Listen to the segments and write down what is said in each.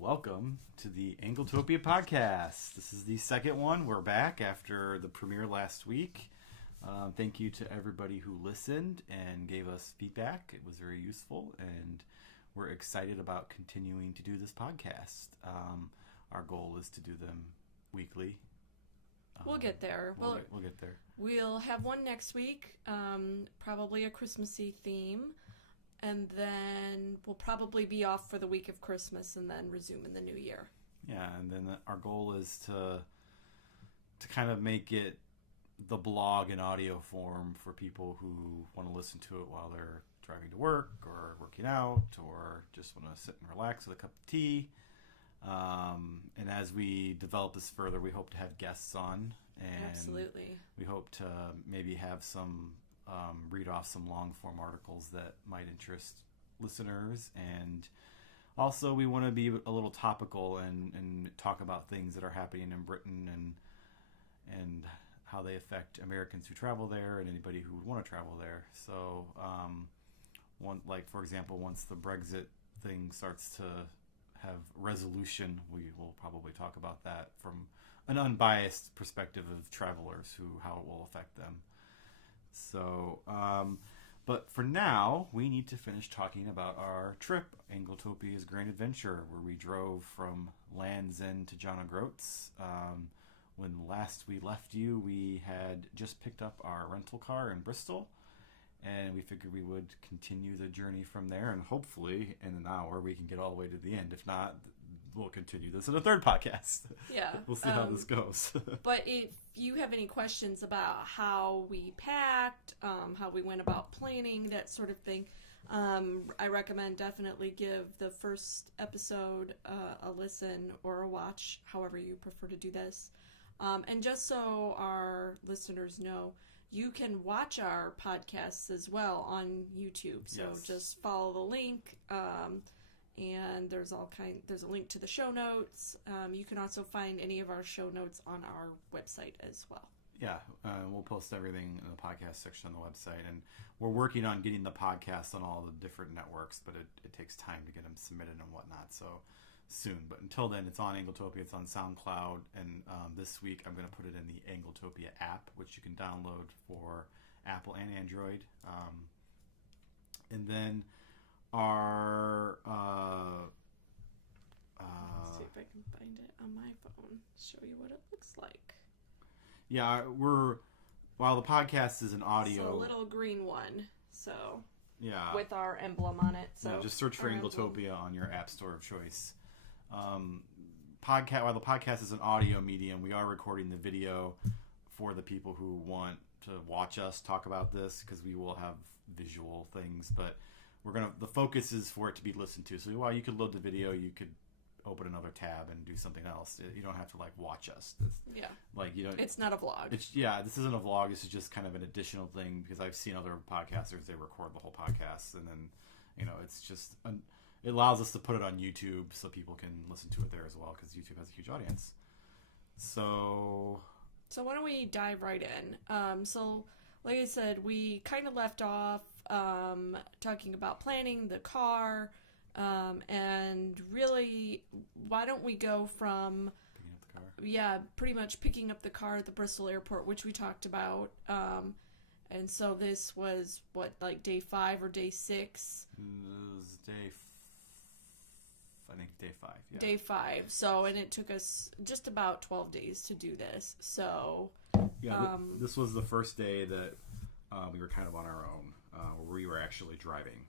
Welcome to the Anglotopia podcast. This is the second one. We're back after the premiere last week. Thank you to everybody who listened and gave us feedback. It was very useful, and we're excited about continuing to do this podcast. Our goal is to do them weekly. We'll get there. We'll get there. We'll have one next week, probably a Christmassy theme. And then we'll probably be off for the week of Christmas and then resume in the new year. Yeah, and then our goal is to kind of make it the blog in audio form for people who want to listen to it while they're driving to work or working out or just want to sit and relax with a cup of tea. And as we develop this further, we hope to have guests on. And absolutely. We hope to maybe have some... read off some long-form articles that might interest listeners, and also we want to be a little topical and talk about things that are happening in Britain and how they affect Americans who travel there and anybody who would want to travel there. So, for example, once the Brexit thing starts to have resolution, we will probably talk about that from an unbiased perspective of travelers, how it will affect them. So, but for now, we need to finish talking about our trip, Anglotopia's Grand Adventure, where we drove from Land's End to John O'Groats. When last we left you, we had just picked up our rental car in Bristol, and we figured we would continue the journey from there, and hopefully in an hour we can get all the way to the end. If not, we'll continue this in a third podcast. Yeah. We'll see how this goes. But if you have any questions about how we packed, how we went about planning, that sort of thing, I recommend definitely give the first episode a listen or a watch, however you prefer to do this. And just so our listeners know, you can watch our podcasts as well on YouTube. So yes. Just follow the link. And there's a link to the show notes. You can also find any of our show notes on our website as well. Yeah, we'll post everything in the podcast section on the website, and we're working on getting the podcast on all the different networks, but it takes time to get them submitted and whatnot, so soon. But until then, it's on Anglotopia, it's on SoundCloud, and this week I'm going to put it in the Anglotopia app, which you can download for Apple and Android. And then our let's see if I can find it on my phone, show you what it looks like. Yeah, while the podcast is an audio, it's a little green one, so yeah, with our emblem on it. So yeah, just search for Anglotopia on your app store of choice. While the podcast is an audio medium, we are recording the video for the people who want to watch us talk about this, because we will have visual things, but the focus is for it to be listened to. So while you could load the video, you could open another tab and do something else. You don't have to watch us. It's not a vlog. This isn't a vlog. This is just kind of an additional thing, because I've seen other podcasters, they record the whole podcast, and then it's just it allows us to put it on YouTube so people can listen to it there as well, because YouTube has a huge audience. So why don't we dive right in? So like I said, we kind of left off talking about planning the car, and really, why don't we go from picking up the car? Yeah, pretty much picking up the car at the Bristol airport, which we talked about. And so this was day 5 or day 6? It was I think day 5. Yeah. Day 5. So, and it took us just about 12 days to do this. So yeah, this was the first day that we were kind of on our own, where we were actually driving.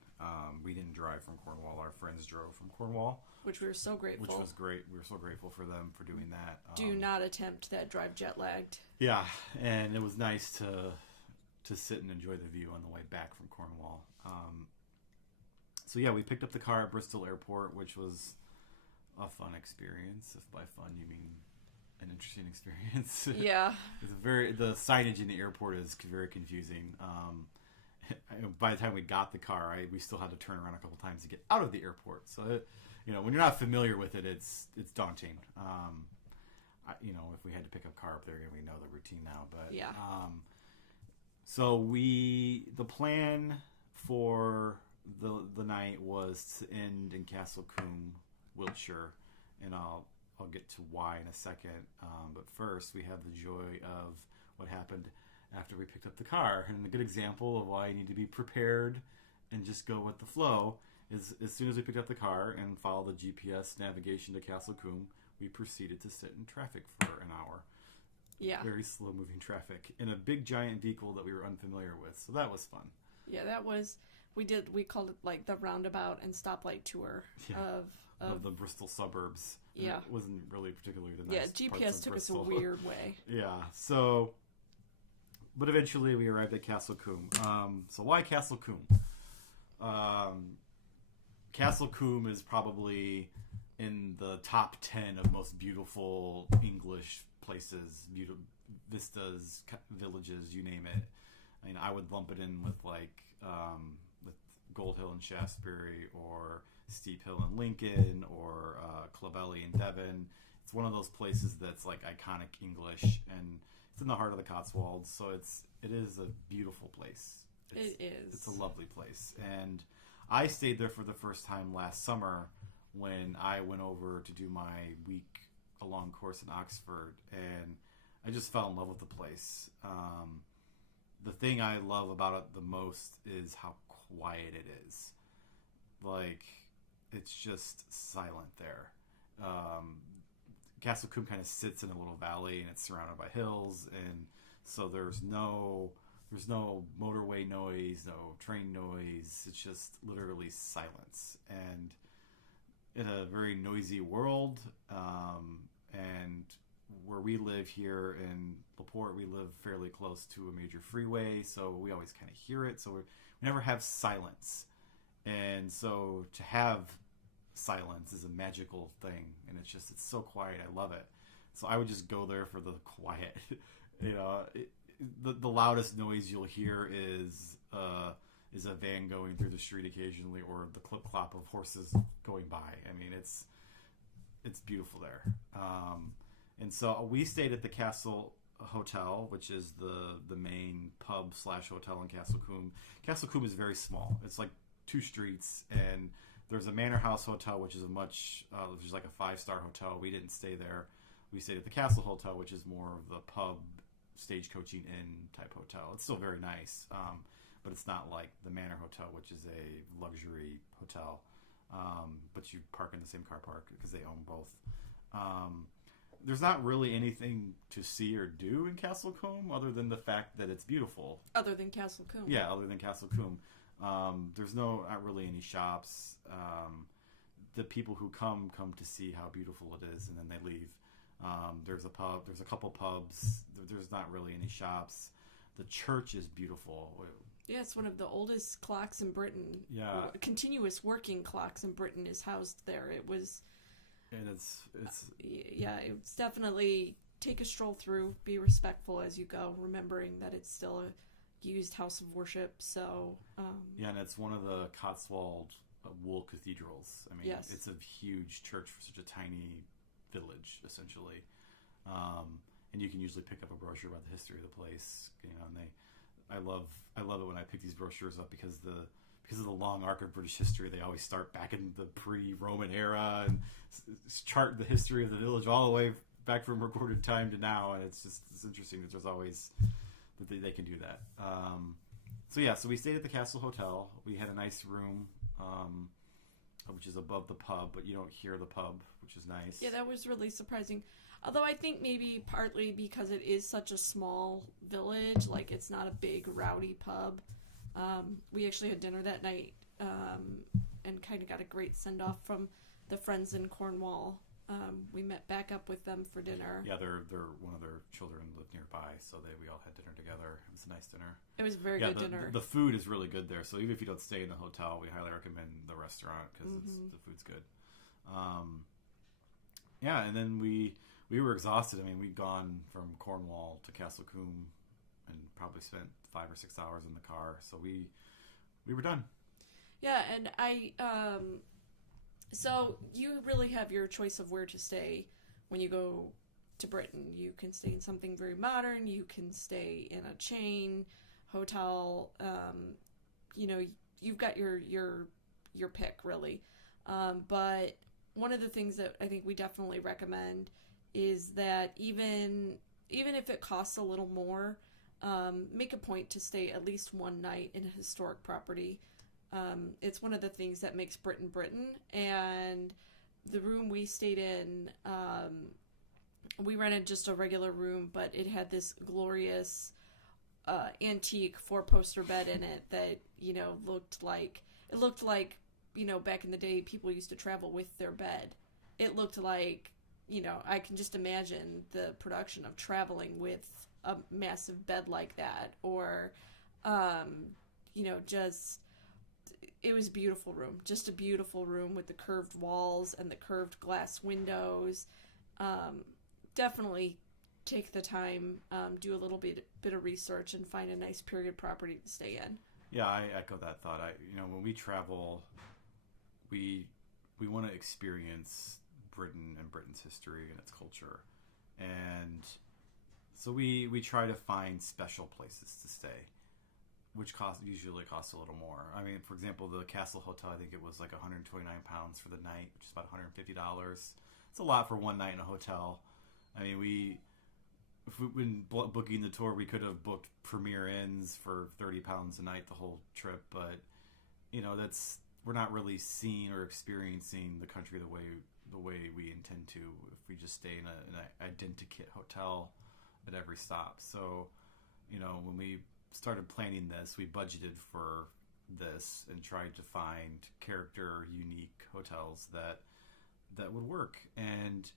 We didn't drive from Cornwall. Our friends drove from Cornwall. Which we were so grateful. Which was great. We were so grateful for them for doing that. Do not attempt that drive jet lagged. Yeah, and it was nice to sit and enjoy the view on the way back from Cornwall. So yeah, we picked up the car at Bristol Airport, which was a fun experience. If by fun you mean an interesting experience. Yeah. The signage in the airport is very confusing. By the time we got the car, we still had to turn around a couple times to get out of the airport. So, when you're not familiar with it, it's daunting. If we had to pick up a car up there, we know the routine now. But yeah. So the plan for the night was to end in Castle Combe, Wiltshire, and I'll get to why in a second. But first, we have the joy of what happened after we picked up the car. And a good example of why you need to be prepared and just go with the flow is as soon as we picked up the car and followed the GPS navigation to Castle Combe, we proceeded to sit in traffic for an hour. Yeah. Very slow moving traffic in a big giant vehicle that we were unfamiliar with. So that was fun. Yeah, that was, we called it like the roundabout and stoplight tour of the Bristol suburbs. Yeah. It wasn't really particularly the nice Yeah, parts GPS of took Bristol. us a weird way. Yeah, so, but eventually we arrived at Castle Combe. So why Castle Combe? Castle Combe is probably in the top 10 of most beautiful English places, vistas, villages, you name it. I mean, I would lump it in with with Gold Hill in Shaftesbury, or Steep Hill in Lincoln, or Clovelly in Devon. It's one of those places that's like iconic English, and it's in the heart of the Cotswolds, so it is a beautiful place. It is. It's a lovely place, and I stayed there for the first time last summer when I went over to do my week-long course in Oxford, and I just fell in love with the place. The thing I love about it the most is how quiet it is. Like, it's just silent there. Castle Combe kind of sits in a little valley, and it's surrounded by hills, and so there's no motorway noise, no train noise. It's just literally silence, and in a very noisy world, and where we live here in LaPorte, we live fairly close to a major freeway, so we always kind of hear it, so we never have silence. And so to have silence is a magical thing, and it's so quiet. I love it. So I would just go there for the quiet. The loudest noise you'll hear is a van going through the street occasionally, or the clip clop of horses going by. I mean, it's beautiful there. And so we stayed at the Castle Hotel, which is the main pub / hotel in Castle Combe. Castle Combe is very small. It's like 2 streets, and there's a Manor House Hotel, which is which is like a 5-star hotel. We didn't stay there. We stayed at the Castle Hotel, which is more of the pub, stagecoaching inn type hotel. It's still very nice, but it's not like the Manor Hotel, which is a luxury hotel. But you park in the same car park because they own both. There's not really anything to see or do in Castle Combe other than the fact that it's beautiful. Other than Castle Combe. Yeah, other than Castle Combe. There's not really any shops. The people who come to see how beautiful it is, and then they leave. There's a pub. There's a couple pubs. There's not really any shops. The church is beautiful. Yeah, it's one of the oldest clocks in Britain. Yeah. Continuous working clocks in Britain is housed there. It was... And it's it's definitely take a stroll through, be respectful as you go, remembering that it's still a used house of worship. So and it's one of the Cotswold wool cathedrals. I mean, yes. It's a huge church for such a tiny village, essentially. And you can usually pick up a brochure about the history of the place. And I love it when I pick these brochures up because of the long arc of British history. They always start back in the pre-Roman era and chart the history of the village all the way back from recorded time to now. And it's interesting that there's always that they can do that. So we stayed at the Castle Hotel. We had a nice room, which is above the pub, but you don't hear the pub, which is nice. Yeah, that was really surprising. Although I think maybe partly because it is such a small village, like it's not a big rowdy pub. We actually had dinner that night and kind of got a great send-off from the friends in Cornwall. We met back up with them for dinner. Yeah, they're one of their children lived nearby, so we all had dinner together. It was a nice dinner. It was a very good dinner. The food is really good there, so even if you don't stay in the hotel, we highly recommend the restaurant because the food's good. And then we were exhausted. I mean, we'd gone from Cornwall to Castle Combe and probably spent 5 or 6 hours in the car, so we were done. Yeah, and so you really have your choice of where to stay when you go to Britain. You can stay in something very modern. You can stay in a chain hotel. You've got your pick, really. But one of the things that I think we definitely recommend is that even if it costs a little more, make a point to stay at least one night in a historic property. It's one of the things that makes Britain Britain, and the room we stayed in, we rented just a regular room, but it had this glorious antique four-poster bed in it that, looked like back in the day people used to travel with their bed. It looked like, I can just imagine the production of traveling with a massive bed like that, or just, it was a beautiful room, just a beautiful room with the curved walls and the curved glass windows. Definitely take the time, do a little bit of research, and find a nice period property to stay in. Yeah, I echo that thought. When we travel, we want to experience Britain and Britain's history and its culture, and so we try to find special places to stay, which usually costs a little more. I mean, for example, the Castle Hotel, I think it was like £129 for the night, which is about $150. It's a lot for one night in a hotel. I mean, when booking the tour, we could have booked Premier Inns for £30 a night the whole trip, but we're not really seeing or experiencing the country the way we intend to if we just stay in an identikit hotel at every stop. So, when we started planning this, we budgeted for this and tried to find character unique hotels that would work. And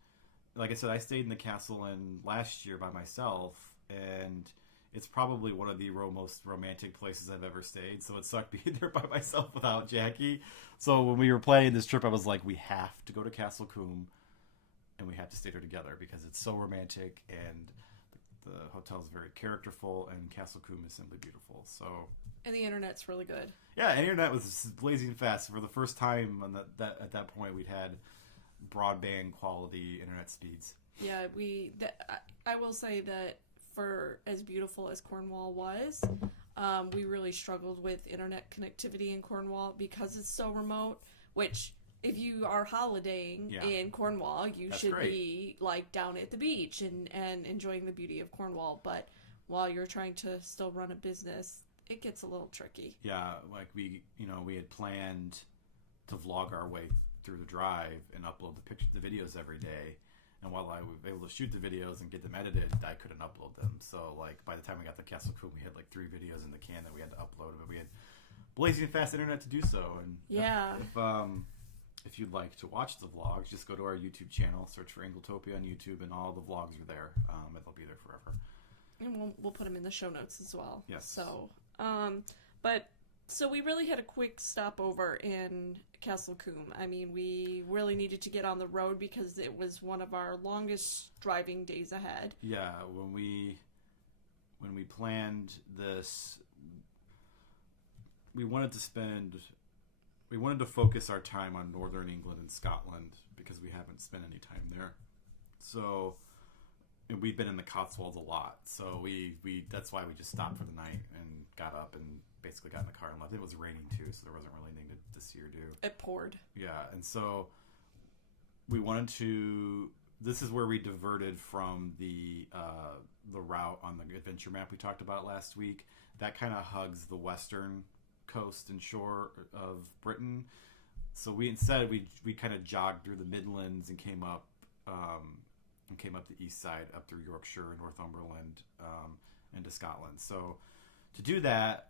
like I said, I stayed in the Castle Inn last year by myself, and it's probably one of the most romantic places I've ever stayed. So it sucked being there by myself without Jackie. So when we were planning this trip, I was like, we have to go to Castle Coombe, and we have to stay there together because it's so romantic, and the hotel is very characterful, and Castle Coombe is simply beautiful. So, and the internet's really good. Yeah, internet was blazing fast. For the first time at that point, we'd had broadband quality internet speeds. Yeah, I will say that for as beautiful as Cornwall was, we really struggled with internet connectivity in Cornwall because it's so remote, which if you are holidaying in Cornwall, That's should great. Be like down at the beach and enjoying the beauty of Cornwall. But while you're trying to still run a business, it gets a little tricky. Yeah, like we had planned to vlog our way through the drive and upload the videos every day. And while I was able to shoot the videos and get them edited, I couldn't upload them. So, like, by the time we got to Castle Coombe, we had like 3 videos in the can that we had to upload, but we had blazing fast internet to do so. And if you'd like to watch the vlogs, just go to our YouTube channel, search for Anglotopia on YouTube, and all the vlogs are there. They'll be there forever. And we'll put them in the show notes as well. Yes. So, So we really had a quick stopover in Castle Coombe. I mean, we really needed to get on the road because it was one of our longest driving days ahead. Yeah, when we planned this, we wanted to focus our time on Northern England and Scotland because we haven't spent any time there. So, and we've been in the Cotswolds a lot. So we that's why we just stopped for the night and got up and basically got in the car and left. It was raining too, so there wasn't really anything to see or do. It poured. Yeah, and so we wanted to. This is where we diverted from the route on the adventure map we talked about last week. That kind of hugs the western coast and shore of Britain. So we kind of jogged through the Midlands and came up the east side up through Yorkshire, Northumberland, into Scotland. So to do that,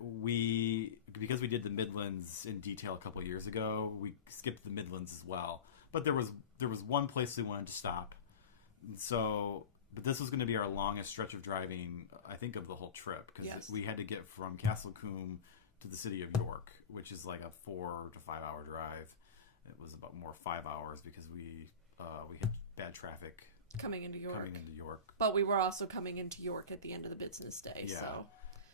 because we did the Midlands in detail a couple of years ago, we skipped the Midlands as well. But there was one place we wanted to stop. But this was going to be our longest stretch of driving, I think, of the whole trip, because we had to get from Castle Coombe to the city of York, which is like a 4 to 5 hour drive. It was about 5 hours because we had bad traffic coming into York. But we were also coming into York at the end of the business day,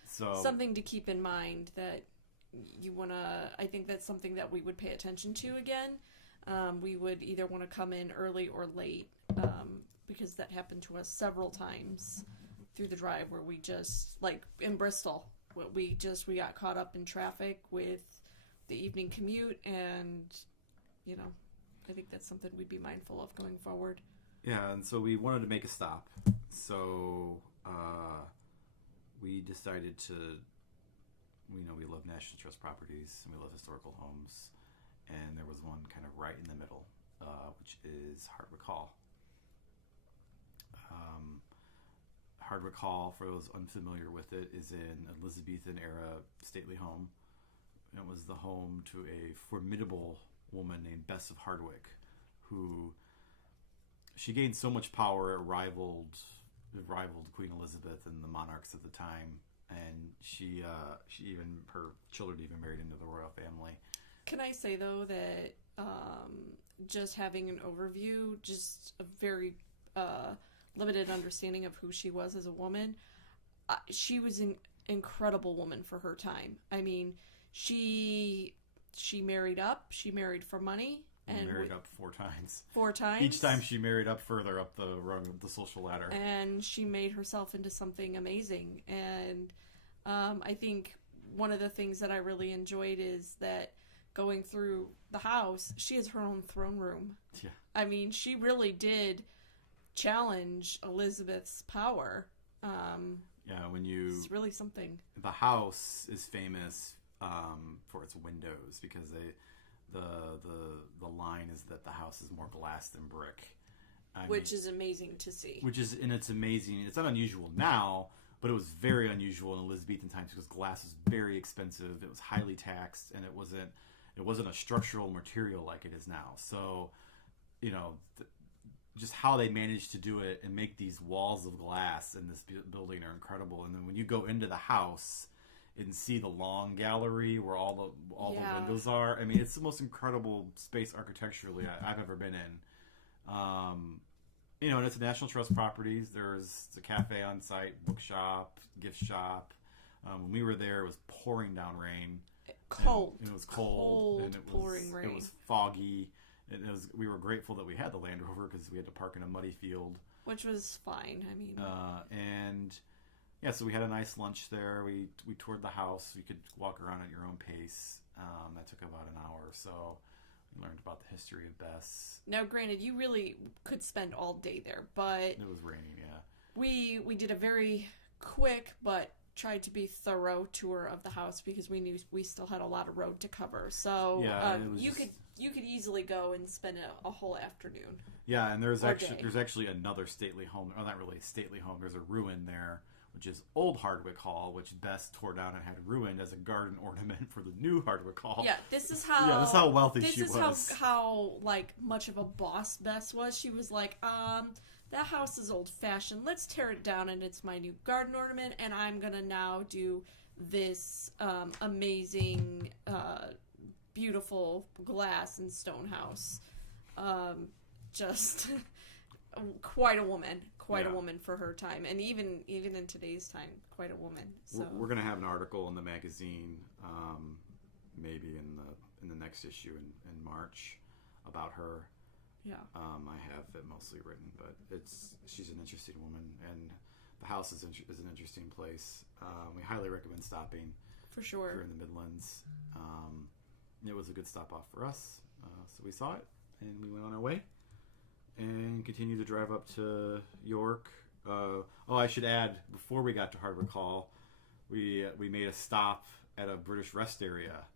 so something to keep in mind that you want to. I think that's something that we would pay attention to again. We would either want to come in early or late, because that happened to us several times through the drive where we just, like in Bristol, we got caught up in traffic with the evening commute, and I think that's something we'd be mindful of going forward. Yeah, and so we wanted to make a stop. So we decided to, we love National Trust properties and we love historical homes. And there was one kind of right in the middle, which is Hardwick Hall. Hardwick Hall, for those unfamiliar with it, is an Elizabethan era stately home. It was the home to a formidable woman named Bess of Hardwick, who she gained so much power it rivaled Queen Elizabeth and the monarchs at the time, and she even, her children even married into the royal family. Can I say though that just having an overview, just a very limited understanding of who she was as a woman, she was an incredible woman for her time. I mean, she married up. She married for money. And married up 4 times. 4 times. Each time she married up further up the rung of the social ladder. And she made herself into something amazing. And I think one of the things that I really enjoyed is that going through the house, she has her own throne room. Yeah. I mean, she really did challenge Elizabeth's power. When you... It's really something. The house is famous for its windows because the line is that the house is more glass than brick. Which is amazing to see. It's amazing. It's not unusual now, but it was very unusual in Elizabethan times because glass was very expensive. It was highly taxed, and it wasn't a structural material like it is now. So, just how they managed to do it and make these walls of glass in this building are incredible. And then when you go into the house and see the long gallery where all the windows are, I mean, it's the most incredible space architecturally I've ever been in. And it's a National Trust properties. There's a cafe on site, bookshop, gift shop. When we were there, it was pouring down rain. Cold. And it was cold. And pouring rain. It was foggy. And we were grateful that we had the Land Rover because we had to park in a muddy field. Which was fine. I mean... so we had a nice lunch there. We toured the house. You could walk around at your own pace. That took about an hour or so. We learned about the history of Bess. Now, granted, you really could spend all day there, but... It was raining, yeah. We did a very quick but tried to be thorough tour of the house because we knew we still had a lot of road to cover. So you could easily go and spend a whole afternoon. Yeah, and there's actually another stately home. Oh, not really a stately home. There's a ruin there, which is Old Hardwick Hall, which Bess tore down and had ruined as a garden ornament for the new Hardwick Hall. Yeah, this is how wealthy she was. This is how much of a boss Bess was. She was like, that house is old-fashioned. Let's tear it down, and it's my new garden ornament, and I'm gonna now do this amazing, beautiful glass and stone house. Just quite a woman. Quite a woman for her time, and even in today's time, quite a woman. So we're going to have an article in the magazine, maybe in the next issue in March, about her. Yeah. I have it mostly written, but she's an interesting woman, and the house is an interesting place. We highly recommend stopping. For sure. If you're in the Midlands. It was a good stop off for us, so we saw it, and we went on our way. And continue to drive up to York. I should add, before we got to Hardwick Hall, we made a stop at a British rest area.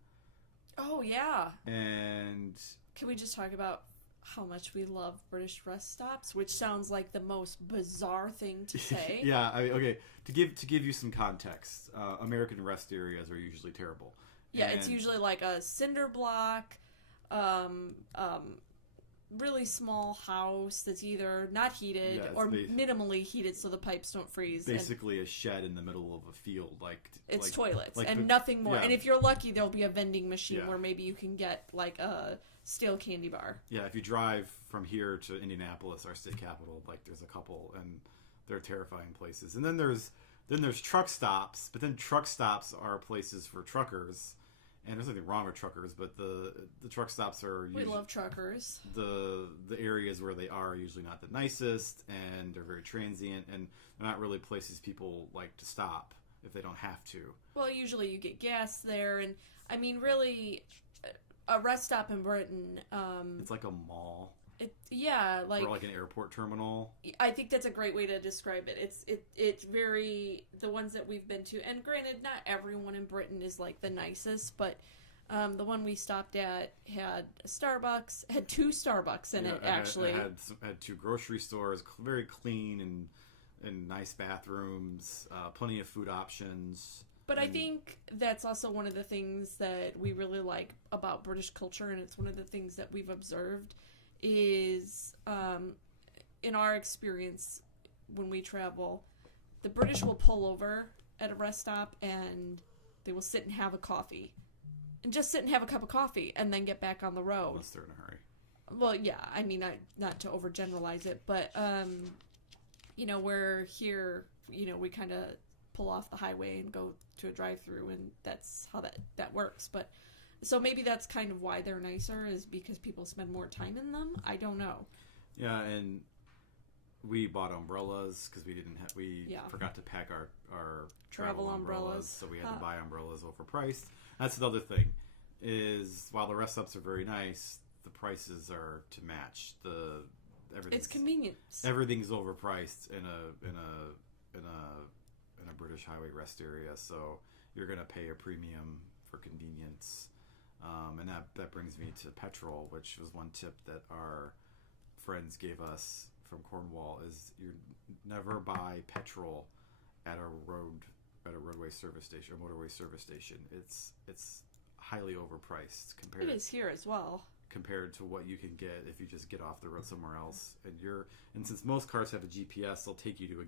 Oh, yeah. And... Can we just talk about how much we love British rest stops, which sounds like the most bizarre thing to say. Yeah, okay. To give you some context, American rest areas are usually terrible. Yeah, it's usually like a cinder block, really small house that's either not heated or minimally heated so the pipes don't freeze. Basically a shed in the middle of a field. It's toilets and nothing more. Yeah. And if you're lucky, there'll be a vending machine where maybe you can get like a stale candy bar. Yeah, if you drive from here to Indianapolis, our state capital, there's a couple, and they're terrifying places. And then there's truck stops, but then truck stops are places for truckers. And there's nothing wrong with truckers, but the truck stops are usually... We love truckers. The areas where they are usually not the nicest, and they're very transient, and they're not really places people like to stop if they don't have to. Well, usually you get gas there, and I mean, really, a rest stop in Britain. It's like a mall. Or like an airport terminal. I think that's a great way to describe it. It's very, the ones that we've been to, and granted, not everyone in Britain is like the nicest, but the one we stopped at had a Starbucks, had 2 Starbucks in it actually. It had 2 grocery stores, very clean and nice bathrooms, plenty of food options. But I think that's also one of the things that we really like about British culture, and it's one of the things that we've observed is, in our experience when we travel, the British will pull over at a rest stop and they will sit and have a coffee. And just sit and have a cup of coffee and then get back on the road. Unless they're in a hurry. Well, yeah, I mean, not to overgeneralize it, but, we're here, we kind of pull off the highway and go to a drive-through, and that's how that works. But so maybe that's kind of why they're nicer, is because people spend more time in them. I don't know. Yeah, and we bought umbrellas because we forgot to pack our travel umbrellas, so we had to buy umbrellas overpriced. That's another thing, is while the rest stops are very nice, the prices are to match. It's convenience. Everything's overpriced in a British highway rest area, so you're going to pay a premium for convenience. And that brings me to petrol, which was one tip that our friends gave us from Cornwall, is you never buy petrol at a roadway service station or motorway service station. It's highly overpriced compared. It is here as well. Compared to what you can get if you just get off the road somewhere else, and since most cars have a GPS, they'll take you to a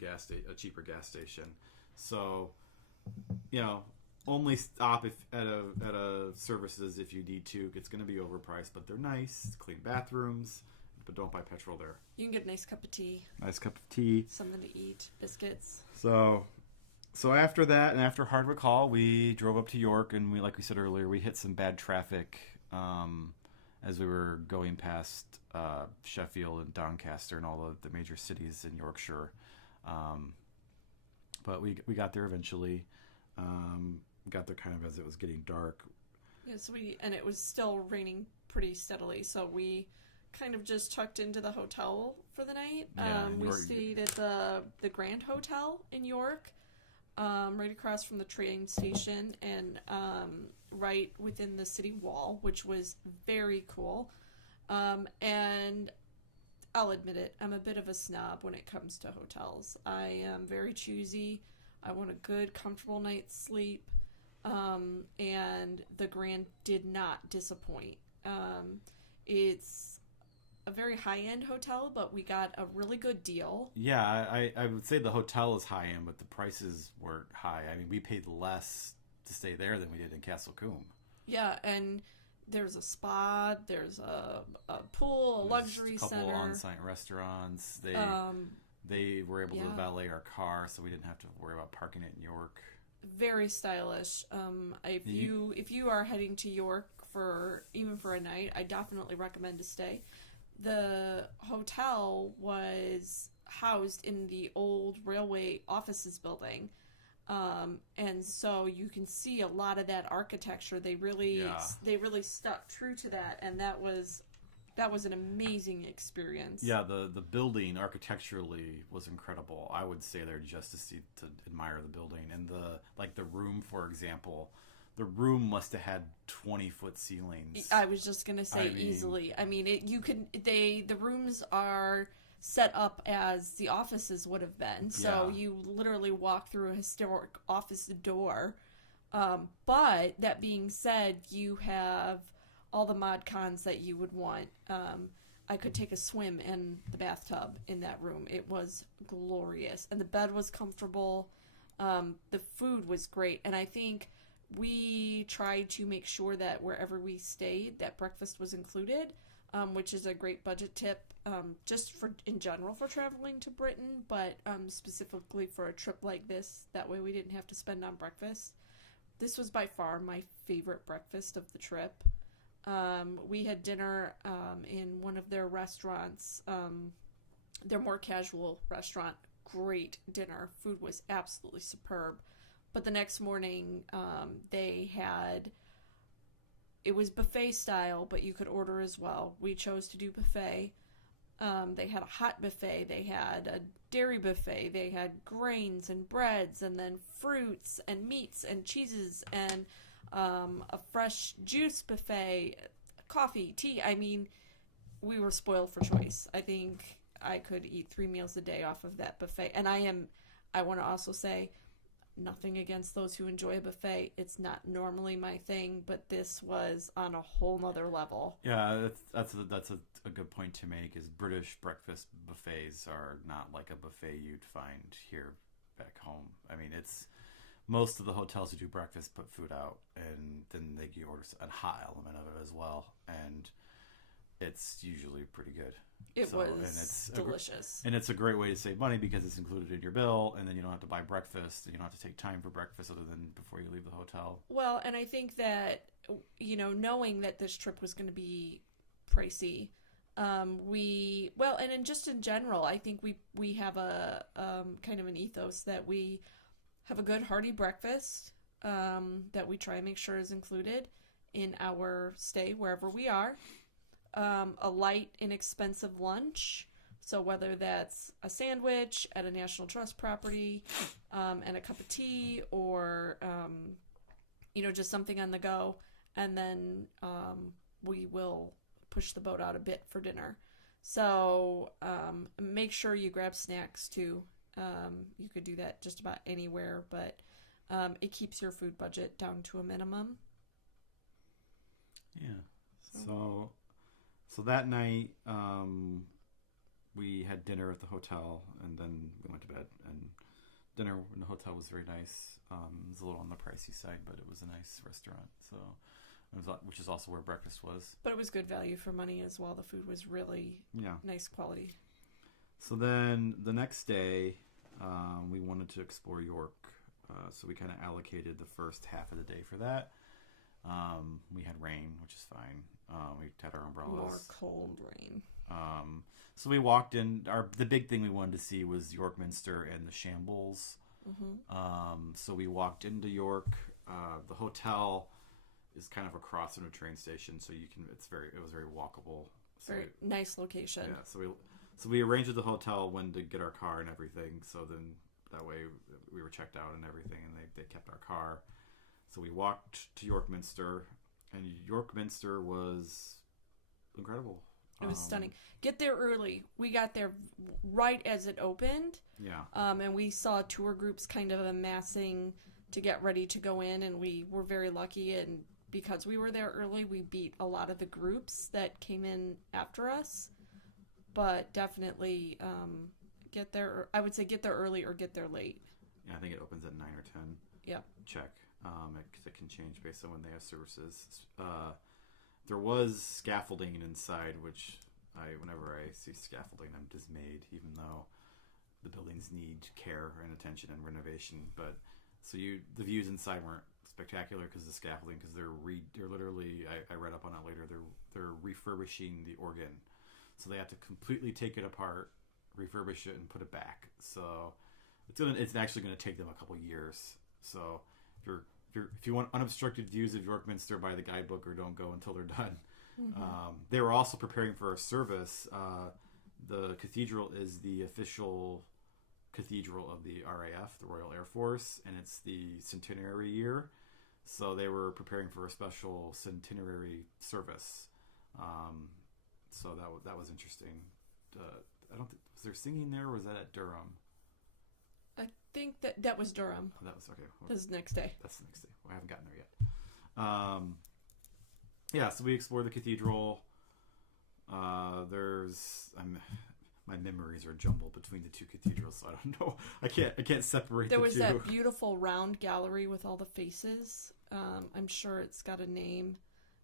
cheaper gas station. So, only stop at a services if you need to. It's going to be overpriced, but they're nice, clean bathrooms. But don't buy petrol there. You can get a nice cup of tea. Something to eat, biscuits. So after that, and after Hardwick Hall, we drove up to York, and like we said earlier, we hit some bad traffic as we were going past Sheffield and Doncaster and all the major cities in Yorkshire. But we got there eventually. Got there kind of as it was getting dark. Yes, and it was still raining pretty steadily, so we kind of just tucked into the hotel for the night. We stayed at the Grand Hotel in York, right across from the train station, and right within the city wall, which was very cool. And I'll admit it, I'm a bit of a snob when it comes to hotels. I am very choosy. I want a good, comfortable night's sleep. And the Grand did not disappoint. It's a very high-end hotel, but we got a really good deal. Yeah, I would say the hotel is high-end, but the prices weren't high. I mean, we paid less to stay there than we did in Castle Combe. Yeah, and there's a spa, there's a pool, a luxury center. A couple on-site restaurants. They were able to valet our car, so we didn't have to worry about parking it in York. Very stylish. If you are heading to York even for a night, I definitely recommend to stay. The hotel was housed in the old railway offices building, and so you can see a lot of that architecture. They really stuck true to that, and that was an amazing experience. Yeah, the building architecturally was incredible. I would stay there just to admire the building, and the room, for example. The room must have had 20-foot ceilings. I was just gonna say easily. I mean, the rooms are set up as the offices would have been. So you literally walk through a historic office door. But that being said, you have all the mod cons that you would want. I could take a swim in the bathtub in that room. It was glorious, and the bed was comfortable. The food was great, and I think we tried to make sure that wherever we stayed, that breakfast was included, which is a great budget tip, just in general for traveling to Britain, but specifically for a trip like this. That way we didn't have to spend on breakfast. This was by far my favorite breakfast of the trip. We had dinner in one of their restaurants, their more casual restaurant. Great dinner. Food was absolutely superb. But the next morning, they had it was buffet style, but you could order as well. We chose to do buffet. They had a hot buffet. They had a dairy buffet. They had grains and breads, and then fruits and meats and cheeses, and a fresh juice buffet, coffee, tea. I mean, we were spoiled for choice. I think I could eat 3 meals a day off of that buffet. And I want to also say, nothing against those who enjoy a buffet. It's not normally my thing, but this was on a whole nother level. Yeah, that's a good point to make. Is British breakfast buffets are not like a buffet you'd find here back home. I mean, it's most of the hotels who do breakfast put food out, and then they order a hot element of it as well, and it's usually pretty good. It was delicious. And it's a great way to save money because it's included in your bill, and then you don't have to buy breakfast, and you don't have to take time for breakfast other than before you leave the hotel. Well, and I think that, knowing that this trip was going to be pricey, and just in general, I think we have a kind of an ethos that we have a good hearty breakfast that we try and make sure is included in our stay wherever we are. A light, inexpensive lunch. So whether that's a sandwich at a National Trust property, and a cup of tea, or just something on the go, and then we will push the boat out a bit for dinner. So make sure you grab snacks too. You could do that just about anywhere, but it keeps your food budget down to a minimum. Yeah. So that night, we had dinner at the hotel, and then we went to bed. And dinner in the hotel was very nice. It was a little on the pricey side, but it was a nice restaurant. So, which is also where breakfast was. But it was good value for money as well. The food was really nice quality. So then the next day, we wanted to explore York. So we kind of allocated the first half of the day for that. We had rain, which is fine. We had our umbrellas. More cold rain. So we walked in. The big thing we wanted to see was York Minster and the Shambles. Mm-hmm. So we walked into York. The hotel is kind of across from a train station, so it was very walkable. So very nice location. Yeah. So we arranged with the hotel when to get our car and everything. So then that way we were checked out and everything, and they kept our car. So we walked to York Minster, and York Minster was incredible. It was stunning. Get there early. We got there right as it opened. Yeah. And we saw tour groups kind of amassing to get ready to go in, and we were very lucky. And because we were there early, we beat a lot of the groups that came in after us. But definitely get there. I would say get there early or get there late. Yeah, I think it opens at 9 or 10. Yep. Check. It can change based on when they have services. There was scaffolding inside, which whenever I see scaffolding, I'm dismayed, even though the buildings need care and attention and renovation. But the views inside weren't spectacular because of the scaffolding, because they're literally, I read up on it later, they're refurbishing the organ, so they have to completely take it apart, refurbish it, and put it back. So it's actually going to take them a couple years. So if you want unobstructed views of York Minster, buy the guidebook or don't go until they're done. Mm-hmm. They were also preparing for a service. The cathedral is the official cathedral of the RAF, the Royal Air Force, and it's the centenary year. So they were preparing for a special centenary service. So that was interesting. Was there singing there, or was that at Durham? I think that was Durham. Oh, that was okay. Well, that was the next day. That's the next day. Well, I haven't gotten there yet. So we explored the cathedral. My memories are jumbled between the two cathedrals, so I don't know. I can't separate the two. There was that beautiful round gallery with all the faces. I'm sure it's got a name,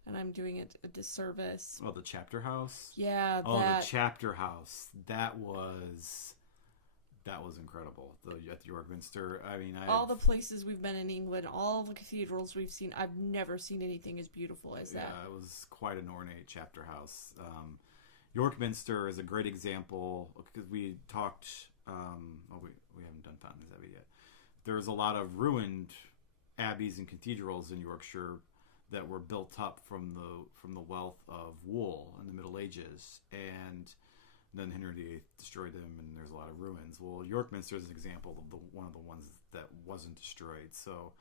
and I'm doing it a disservice. Oh, the chapter house? Yeah. The chapter house. That was incredible. At the York Minster. I mean, all the places we've been in England, all the cathedrals we've seen, I've never seen anything as beautiful as that. Yeah, it was quite an ornate chapter house. York Minster is a great example because we talked. We haven't done Fountains Abbey yet. There's a lot of ruined abbeys and cathedrals in Yorkshire that were built up from the wealth of wool in the Middle Ages, and then Henry VIII destroyed them, and there's a lot of ruins. Well, York Minster is an example of one of the ones that wasn't destroyed. So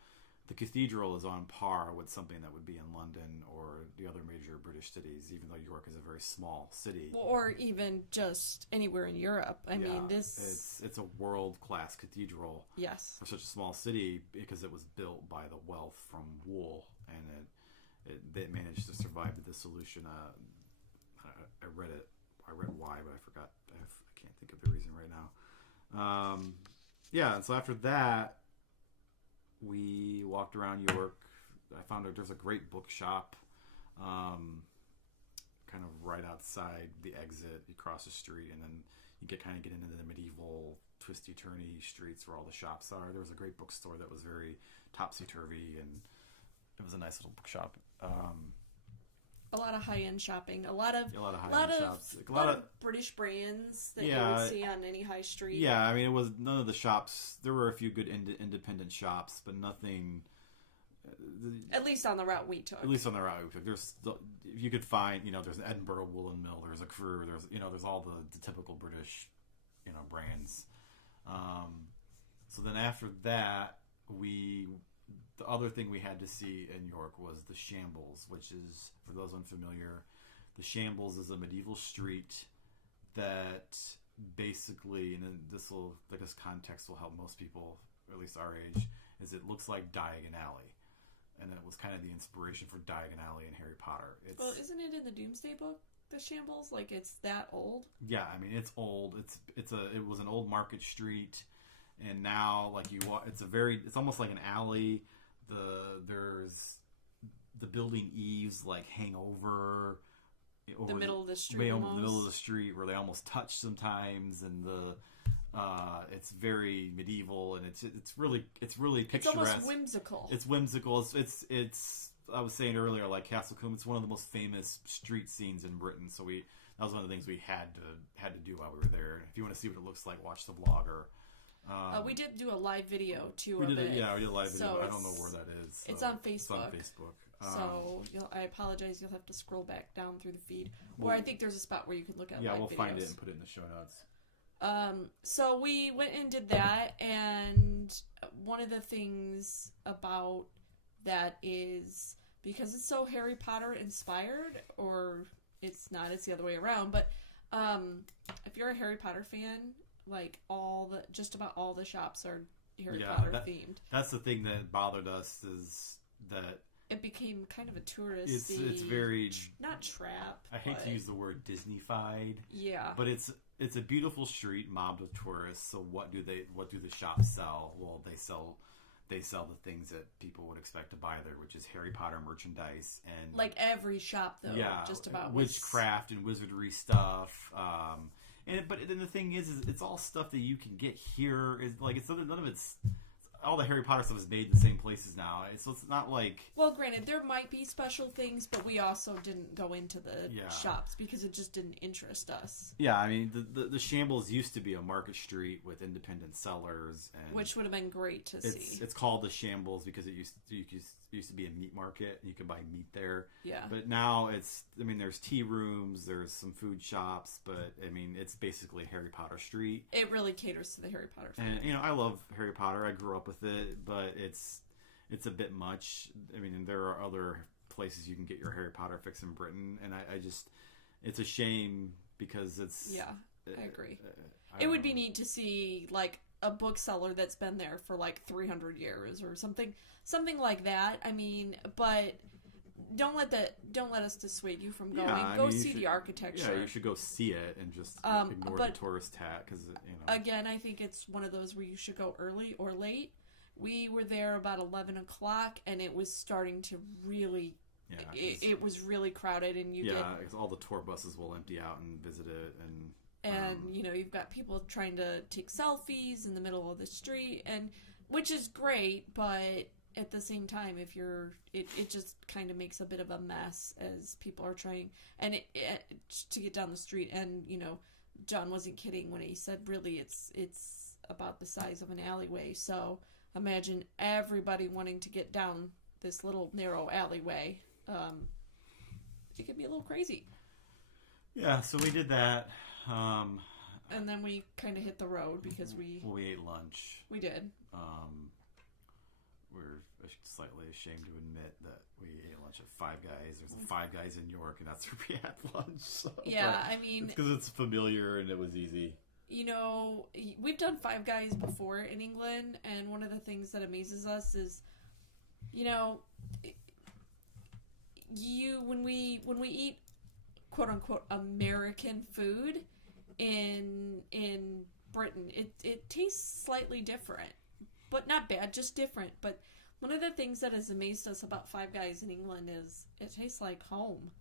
the cathedral is on par with something that would be in London or the other major British cities, even though York is a very small city. Or even just anywhere in Europe. I mean, it's a world-class cathedral. Yes. For such a small city, because it was built by the wealth from wool, and they managed to survive the dissolution. I read why, but I forgot. I can't think of the reason right now. And so after that, we walked around York. I found there's a great bookshop, kind of right outside the exit. You cross the street, and then you get into the medieval twisty-turny streets where all the shops are. There was a great bookstore that was very topsy-turvy, and it was a nice little bookshop. A lot of high-end shopping. A lot of shops. A lot of British brands that you would see on any high street. Yeah, I mean, it was none of the shops. There were a few good independent shops, but nothing. At least on the route we took. There's, if you could find, there's an Edinburgh woolen mill. There's a Crew. There's all the typical British, brands. So then after that, the other thing we had to see in York was the Shambles, which is, for those unfamiliar, the Shambles is a medieval street that basically, and then this context will help most people, or at least our age, is it looks like Diagon Alley. And it was kind of the inspiration for Diagon Alley in Harry Potter. Well, isn't it in the Doomsday Book, the Shambles? Like, it's that old? Yeah, I mean, it's old. It was an old market street, and now, it's almost like an alley. There's the building eaves hang over the middle of the street, the middle of the street where they almost touch sometimes, and it's very medieval, and it's really picturesque. It's almost whimsical. It's whimsical. It's I was saying earlier, like Castle Combe, it's one of the most famous street scenes in Britain. So that was one of the things we had to do while we were there. If you want to see what it looks like, watch the vlogger. We did do a live video too. We did a live video. But I don't know where that is. So it's on Facebook. It's on Facebook. So I apologize. You'll have to scroll back down through the feed, or I think there's a spot where you can look at. Yeah, live we'll videos. find it and put it in the show notes. So we went and did that, and one of the things about that is because it's so Harry Potter inspired, or it's not, it's the other way around, but if you're a Harry Potter fan, just about all the shops are Harry Potter themed. That's the thing that bothered us, is that it became kind of a tourist. It's very not trap. I hate to use the word Disney-fied. Yeah, but it's a beautiful street mobbed with tourists. So what do the shops sell? Well, they sell the things that people would expect to buy there, which is Harry Potter merchandise, and like every shop though. Yeah, just about witchcraft and wizardry stuff. But then the thing is it's all stuff that you can get here. None of it's. All the Harry Potter stuff is made in the same places now, so it's not like... Well, granted, there might be special things, but we also didn't go into the shops because it just didn't interest us. Yeah, I mean, the Shambles used to be a market street with independent sellers, and which would have been great to see. It's called the Shambles because it used to be a meat market, and you could buy meat there. Yeah. But now there's tea rooms, there's some food shops, but it's basically Harry Potter Street. It really caters to the Harry Potter fan. And I love Harry Potter. I grew up with it, but it's a bit much. I mean, there are other places you can get your Harry Potter fix in Britain, and I just it's a shame because it's... Yeah, I agree. It would be neat to see a bookseller that's been there for 300 years or something like that. I mean, but don't let us dissuade you from going. Go see the architecture. Yeah, you should go see it and just ignore the tourist hat because Again, I think it's one of those where you should go early or late. We were there about 11 o'clock, and it was starting to really. Yeah, it was really crowded, and because all the tour buses will empty out and visit it, and you've got people trying to take selfies in the middle of the street, and which is great, but at the same time, it just kind of makes a bit of a mess as people are trying to get down the street, and John wasn't kidding when he said really it's about the size of an alleyway. So imagine everybody wanting to get down this little narrow alleyway. It could be a little crazy. Yeah, so we did that. And then we kind of hit the road because we ate lunch. We did. We're slightly ashamed to admit that we ate lunch at Five Guys. There's a Five Guys in York, and that's where we had lunch. So. Yeah, I mean... It's because it's familiar and it was easy. You know, we've done Five Guys before in England, and one of the things that amazes us is, you know, when we eat quote unquote American food in Britain, it tastes slightly different, but not bad, just different. But one of the things that has amazed us about Five Guys in England is it tastes like home.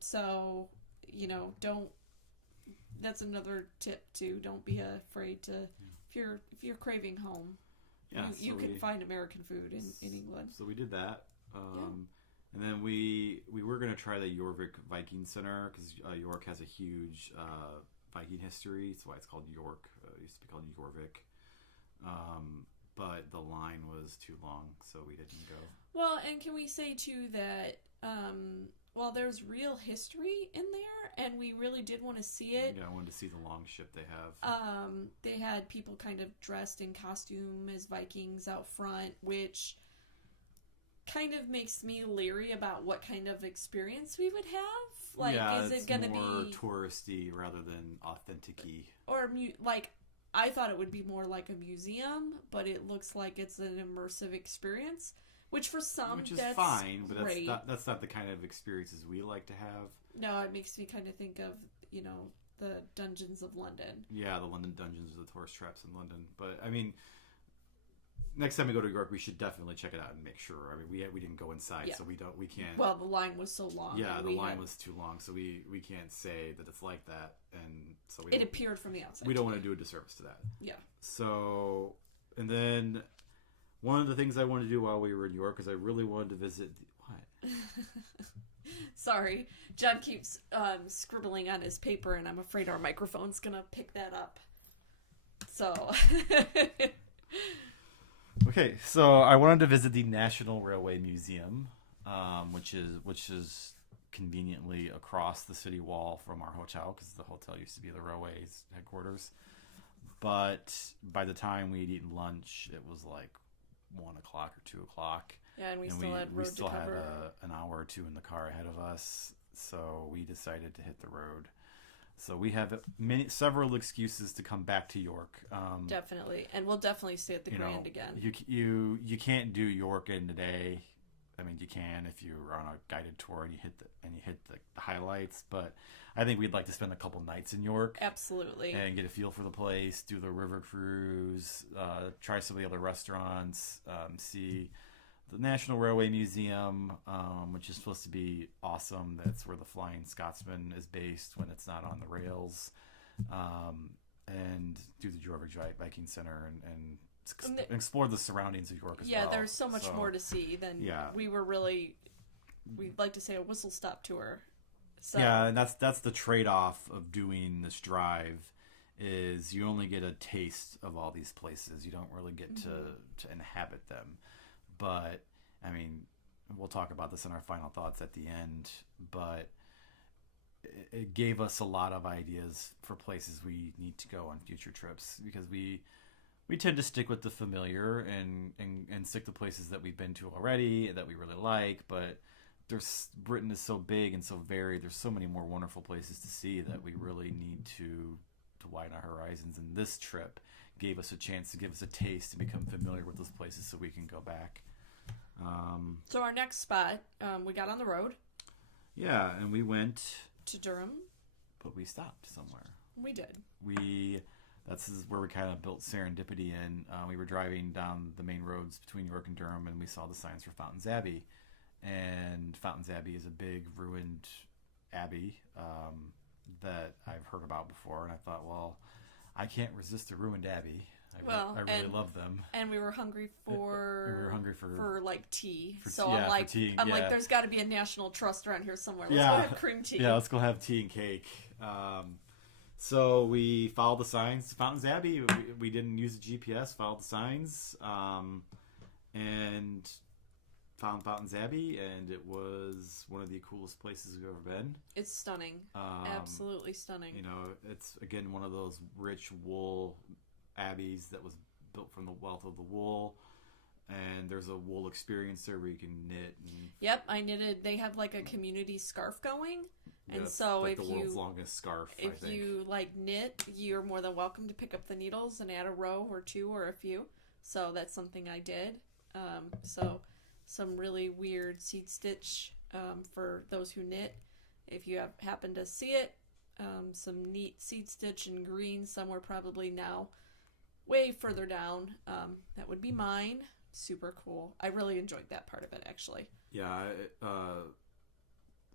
So you know, that's another tip too. Don't be afraid to if you're craving home. Yeah, you can find American food in England. So we did that. And then we were going to try the Jorvik Viking Center because York has a huge Viking history. That's why it's called York. It used to be called Jorvik. But the line was too long, so we didn't go. Well, and can we say too that while there's real history in there, and we really did want to see it. Yeah, I wanted to see the long ship they have. They had people kind of dressed in costume as Vikings out front, which kind of makes me leery about what kind of experience we would have. Like, is it going to be more touristy rather than authentic-y? Or like, I thought it would be more like a museum, but it looks like it's an immersive experience, which for some, which is that's fine, but great. that's not the kind of experiences we like to have. No, it makes me kind of think of, you know, the Dungeons of London. Yeah, the London Dungeons, the tourist traps in London. But I mean, next time we go to York, we should definitely check it out and make sure. I mean, we didn't go inside, so we can't. Well, the line was so long. Yeah, the line was too long, so we can't say that it's like that, and so it appeared from the outside. We don't want to do a disservice to that. Yeah. So, and then one of the things I wanted to do while we were in York is I really wanted to visit. What? Sorry, John keeps scribbling on his paper, and I'm afraid our microphone's gonna pick that up. So. Okay, so I wanted to visit the National Railway Museum, which is conveniently across the city wall from our hotel, because the hotel used to be the railway's headquarters. But by the time we'd eaten lunch, it was like 1 o'clock or 2 o'clock. Yeah, and we still had an hour or two in the car ahead of us, so we decided to hit the road. So we have several excuses to come back to York. Definitely, and we'll definitely stay at the Grand again. You can't do York in a day. I mean, you can if you're on a guided tour and you hit the highlights. But I think we'd like to spend a couple nights in York. Absolutely, and get a feel for the place. Do the river cruise. Try some of the other restaurants. See the National Railway Museum, which is supposed to be awesome. That's where the Flying Scotsman is based when it's not on the rails. And do the Jorvik Viking Center and explore the surroundings of York as well. Yeah, there's so much more to see than we were really, we'd like to say, a whistle-stop tour. So. Yeah, and that's the trade-off of doing this drive is you only get a taste of all these places. You don't really get to inhabit them. But, I mean, we'll talk about this in our final thoughts at the end, but it gave us a lot of ideas for places we need to go on future trips, because we tend to stick with the familiar and stick to places that we've been to already that we really like, but Britain is so big and so varied. There's so many more wonderful places to see that we really need to widen our horizons, and this trip gave us a chance to give us a taste and become familiar with those places so we can go back. So our next spot, we got on the road. Yeah, and we went to Durham, but we stopped somewhere. We did. That's where we kind of built serendipity in. We were driving down the main roads between York and Durham, and we saw the signs for Fountains Abbey. And Fountains Abbey is a big ruined abbey that I've heard about before, and I thought, well, I can't resist a ruined abbey. I really love them. And we were hungry for like tea. I'm like, there's got to be a National Trust around here somewhere. Let's go have cream tea. Yeah, let's go have tea and cake. So we followed the signs to Fountains Abbey. We didn't use the GPS, followed the signs, and found Fountains Abbey, and it was one of the coolest places we've ever been. It's stunning. Absolutely stunning. You know, it's, again, one of those rich wool abbeys that was built from the wealth of the wool. And there's a wool experiencer where you can knit. And, yep, I knitted. They have like a community scarf going. And so like if the world's longest scarf, I think. If you like knit, you're more than welcome to pick up the needles and add a row or two or a few. So that's something I did. So some really weird seed stitch for those who knit. If you happen to see it, some neat seed stitch in green somewhere, probably now way further down. That would be mine. Super cool. I really enjoyed that part of it, actually. Yeah,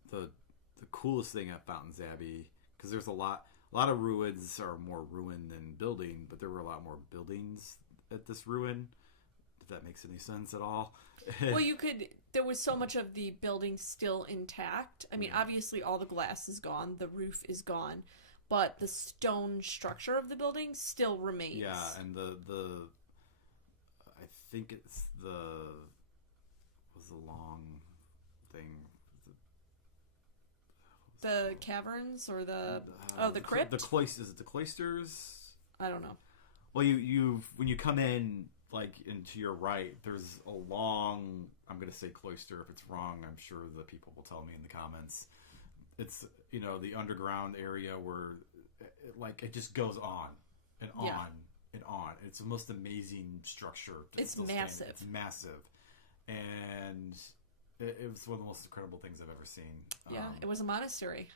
the coolest thing at Fountains Abbey, because there's a lot of ruins are more ruin than building, but there were a lot more buildings at this ruin. If that makes any sense at all. Well, there was so much of the building still intact. I mean, obviously all the glass is gone, the roof is gone, but the stone structure of the building still remains. Yeah, and the I think it's the long thing. The caverns or the crypt? Is it the cloisters? I don't know. Well, you when you come in, like, into your right, there's a long, I'm going to say cloister. If it's wrong, I'm sure the people will tell me in the comments. It's, you know, the underground area where it just goes on and on and on. It's the most amazing structure. It's massive. It's massive. And it was one of the most incredible things I've ever seen. Yeah, it was a monastery.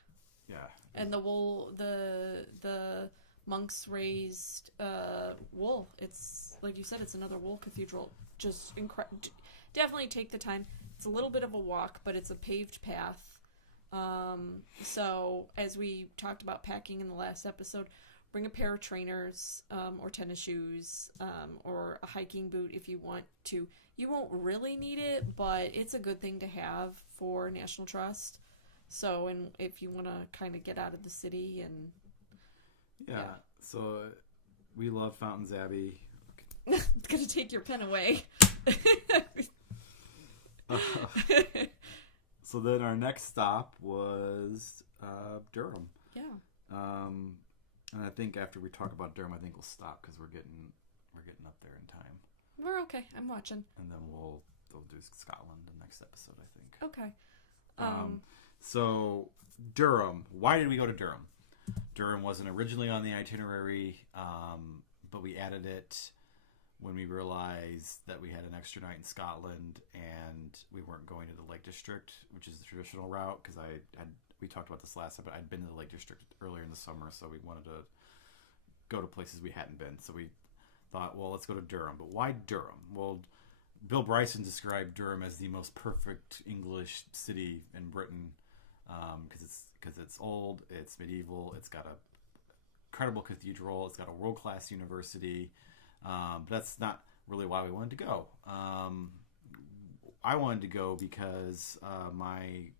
Yeah. And the monks raised wool. It's, like you said, it's another wool cathedral. Just incredible. Definitely take the time. It's a little bit of a walk, but it's a paved path. So as we talked about packing in the last episode, bring a pair of trainers or tennis shoes or a hiking boot if you want to. You won't really need it, but it's a good thing to have for National Trust. So, and if you want to kind of get out of the city and... Yeah. So we love Fountains Abbey. It's going to take your pen away. So then our next stop was Durham. Yeah. And I think after we talk about Durham, I think we'll stop because we're getting up there in time. We're okay. I'm watching. And then we'll do Scotland the next episode, I think. Okay. So Durham. Why did we go to Durham? Durham wasn't originally on the itinerary, but we added it when we realized that we had an extra night in Scotland and we weren't going to the Lake District, which is the traditional route, because we talked about this last time, but I'd been to the Lake District earlier in the summer, so we wanted to go to places we hadn't been. So we thought, well, let's go to Durham. But why Durham? Well, Bill Bryson described Durham as the most perfect English city in Britain, because it's old, it's medieval, it's got a incredible cathedral, it's got a world-class university. But that's not really why we wanted to go. I wanted to go because my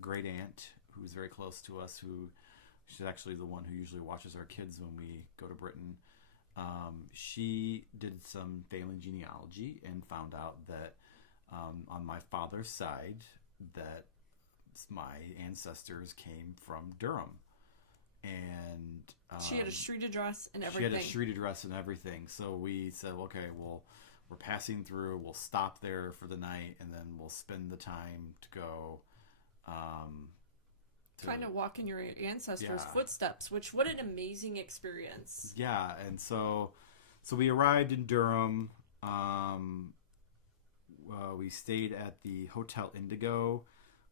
great aunt, who's very close to us, she's actually the one who usually watches our kids when we go to Britain. She did some family genealogy and found out that on my father's side that my ancestors came from Durham. And she had a street address and everything. She had a street address and everything. So we said, okay, well, we're passing through. We'll stop there for the night, and then we'll spend the time to go. Kind of walk in your ancestors' footsteps, which, what an amazing experience. Yeah, and so we arrived in Durham. We stayed at the Hotel Indigo,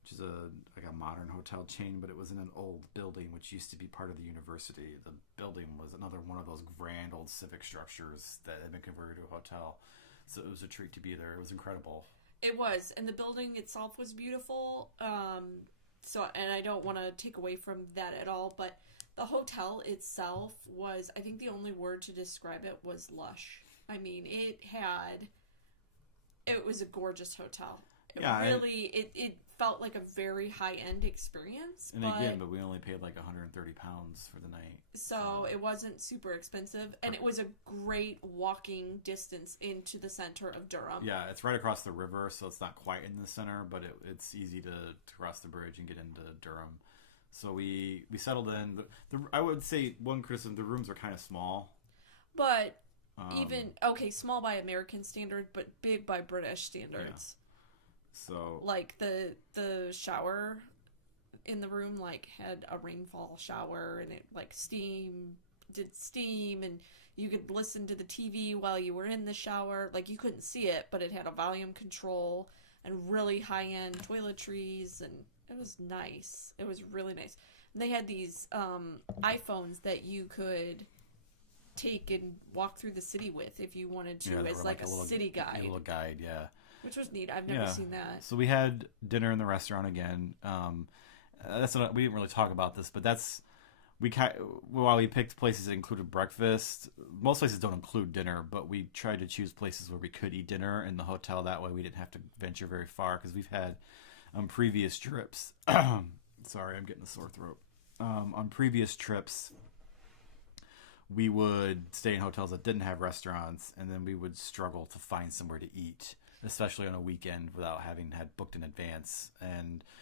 which is a modern hotel chain, but it was in an old building which used to be part of the university. The building was another one of those grand old civic structures that had been converted to a hotel. So it was a treat to be there. It was incredible. It was, and the building itself was beautiful. And I don't want to take away from that at all, but the hotel itself was, I think the only word to describe it was lush. I mean, it was a gorgeous hotel. It felt like a very high-end experience. But we only paid like £130 for the night. So it wasn't super expensive, and it was a great walking distance into the center of Durham. Yeah, it's right across the river, so it's not quite in the center, but it's easy to cross the bridge and get into Durham. So we settled in. I would say one criticism, the rooms are kind of small. But small by American standards, but big by British standards. Yeah. So like the shower in the room had a rainfall shower, and it did steam, and you could listen to the TV while you were in the shower. You couldn't see it, but it had a volume control and really high-end toiletries, and it was nice. It was really nice. And they had these iPhones that you could take and walk through the city with if you wanted to, as a city guide. A little guide, yeah. Which was neat. I've never seen that. So we had dinner in the restaurant again. We didn't really talk about this, but while we picked places that included breakfast, most places don't include dinner, but we tried to choose places where we could eat dinner in the hotel. That way we didn't have to venture very far, because we've had on previous trips. Sorry, I'm getting a sore throat. On previous trips, we would stay in hotels that didn't have restaurants, and then we would struggle to find somewhere to eat, especially on a weekend without having had booked in advance.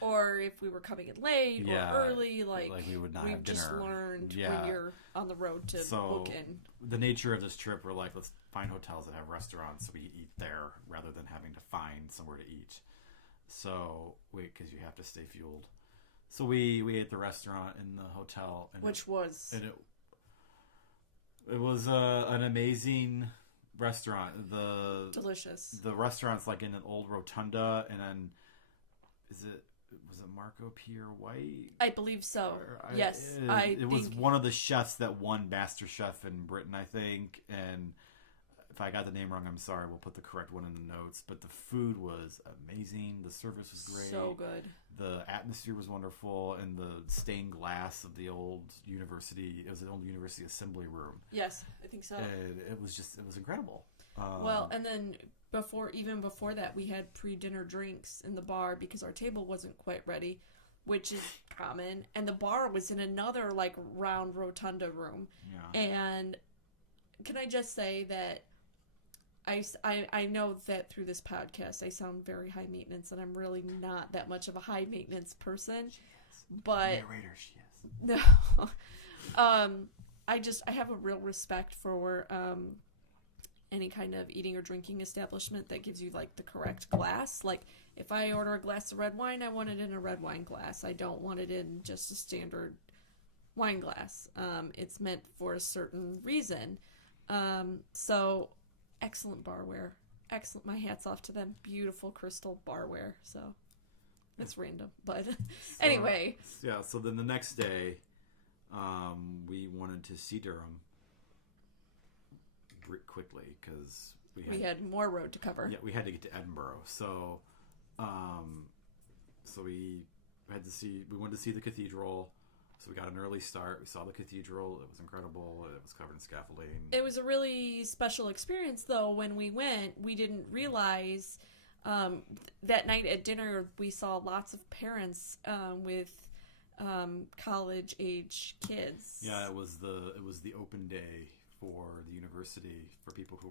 Or if we were coming in late or early, we would not have dinner. We've just learned when you're on the road to book in. The nature of this trip, we're let's find hotels that have restaurants so we eat there rather than having to find somewhere to eat. So, because you have to stay fueled. So we ate the restaurant in the hotel. It was an amazing restaurant. Delicious. The restaurant's in an old rotunda, and then was it Marco Pierre White? I believe so. Yes. It was one of the chefs that won Master Chef in Britain, I think, and if I got the name wrong, I'm sorry. We'll put the correct one in the notes. But the food was amazing. The service was great. So good. The atmosphere was wonderful, and the stained glass of the old university. It was an old university assembly room. Yes, I think so. And it was incredible. And then before that, we had pre-dinner drinks in the bar because our table wasn't quite ready, which is common. And the bar was in another round rotunda room. Yeah. And can I just say that I know that through this podcast I sound very high maintenance, and I'm really not that much of a high maintenance person. But narrator, she is. No. I have a real respect for any kind of eating or drinking establishment that gives you the correct glass. If I order a glass of red wine, I want it in a red wine glass. I don't want it in just a standard wine glass. It's meant for a certain reason. So excellent barware. Excellent. My hat's off to them. Beautiful crystal barware. So it's random, but anyway. Yeah. So then the next day, we wanted to see Durham quickly because we had more road to cover. Yeah, we had to get to Edinburgh. So, we wanted to see the cathedral. So we got an early start. We saw the cathedral. It was incredible. It was covered in scaffolding. It was a really special experience, though. When we went, we didn't realize that night at dinner we saw lots of parents with college-age kids. Yeah, it was the open day for the university for people who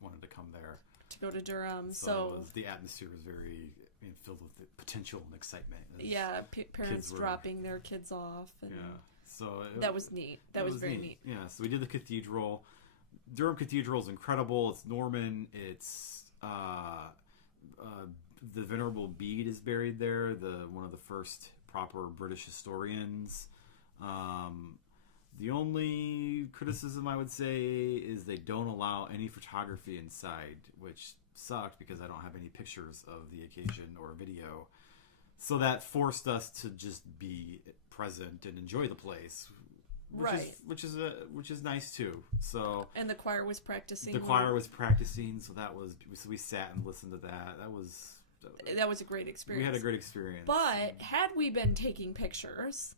wanted to come there to go to Durham. So the atmosphere was very filled with the potential and excitement. Yeah, parents dropping their kids off. And so that was neat. That was very neat. Yeah, so we did the cathedral. Durham Cathedral is incredible. It's Norman. It's the Venerable Bede is buried there. One of the first proper British historians. The only criticism I would say is they don't allow any photography inside, which sucked because I don't have any pictures of the occasion or video. So that forced us to just be present and enjoy the place, which is nice too. So and the choir was practicing. So we sat and listened to that. That was a great experience. We had a great experience. But had we been taking pictures,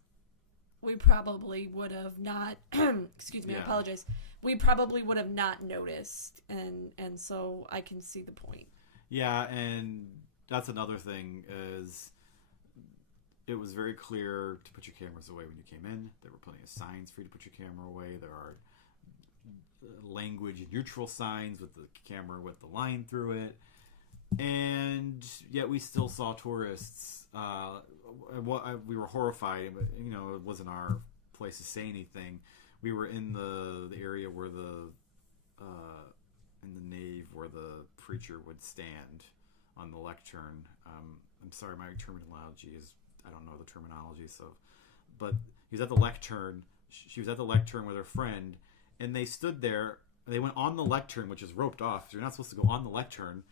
we probably would have not excuse me, I apologize. We probably would have not noticed, and so I can see the point. Yeah, and that's another thing is it was very clear to put your cameras away when you came in. There were plenty of signs for you to put your camera away. There are language neutral signs with the camera with the line through it. And yet we still saw tourists. We were horrified, but you know, it wasn't our place to say anything. We were in the area where in the nave where the preacher would stand on the lectern. I'm sorry, my terminology is, I don't know the terminology, but he was at the lectern. She was at the lectern with her friend, and they stood there. They went on the lectern, which is roped off. So you're not supposed to go on the lectern.